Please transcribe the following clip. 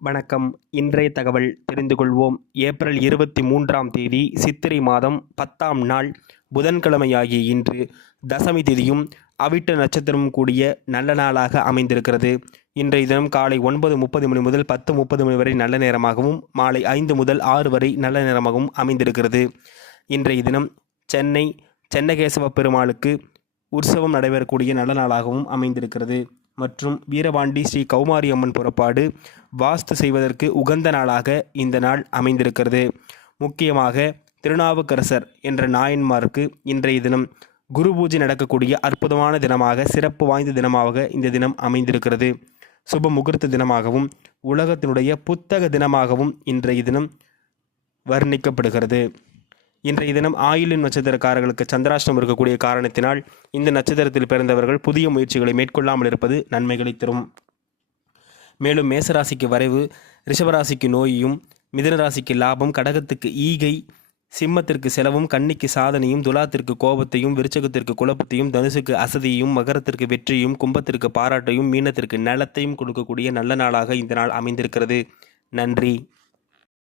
வணக்கம். இன்றைய தகவல் தெரிந்து கொள்வோம். ஏப்ரல் 23ஆம் தேதி சித்திரை மாதம் 10ஆம் நாள் புதன்கிழமையாகிய இன்று தசமி திதியும் அவிட்ட நட்சத்திரமும் கூடிய நல்ல நாளாக அமைந்திருக்கிறது. இன்றைய தினம் காலை 9:30 மணி முதல் 10:30 மணி வரை நல்ல நேரமாகவும், மாலை 5 முதல் 6 வரை நல்ல நேரமாகவும் அமைந்திருக்கிறது. இன்றைய தினம் சென்னை சென்னகேசவ பெருமாளுக்கு உற்சவம் நடைபெறக்கூடிய நல்ல நாளாகவும் அமைந்திருக்கிறது. மற்றும் வீரபாண்டி ஸ்ரீ கௌமாரி அம்மன் புறப்பாடு வாஸ்து செய்வதற்கு உகந்த நாளாக இந்த நாள் அமைந்திருக்கிறது. முக்கியமாக திருநாவுக்கரசர் என்ற நாயன்மாருக்கு இன்றைய தினம் குரு பூஜை நடக்கக்கூடிய அற்புதமான தினமாக, சிறப்பு வாய்ந்த தினமாக இந்த தினம் அமைந்திருக்கிறது. சுப முகூர்த்த தினமாகவும் உலகத்தினுடைய புத்தக தினமாகவும் இன்றைய தினம் வர்ணிக்கப்படுகிறது. இன்றைய தினம் ஆயில்யம் நட்சத்திரக்காரர்களுக்கு சந்திராஷ்டமம் இருக்கக்கூடிய காரணத்தினால் இந்த நட்சத்திரத்தில் பிறந்தவர்கள் புதிய முயற்சிகளை மேற்கொள்ளாமல் இருப்பது நன்மைகளை தரும். மேலும் மேசராசிக்கு வரைவு, ரிஷபராசிக்கு நோயும், மிதுனராசிக்கு லாபம், கடகத்துக்கு ஈகை, சிம்மத்திற்கு செலவும், கன்னிக்கு சாதனையும், துலாத்திற்கு கோபத்தையும், விருச்சகத்திற்கு குழப்பத்தையும், தனுசுக்கு அசதியையும், மகரத்திற்கு வெற்றியும், கும்பத்திற்கு பாராட்டையும், மீனத்திற்கு நலத்தையும் கொடுக்கக்கூடிய நல்ல நாளாக இந்த நாள் அமைந்திருக்கிறது. நன்றி.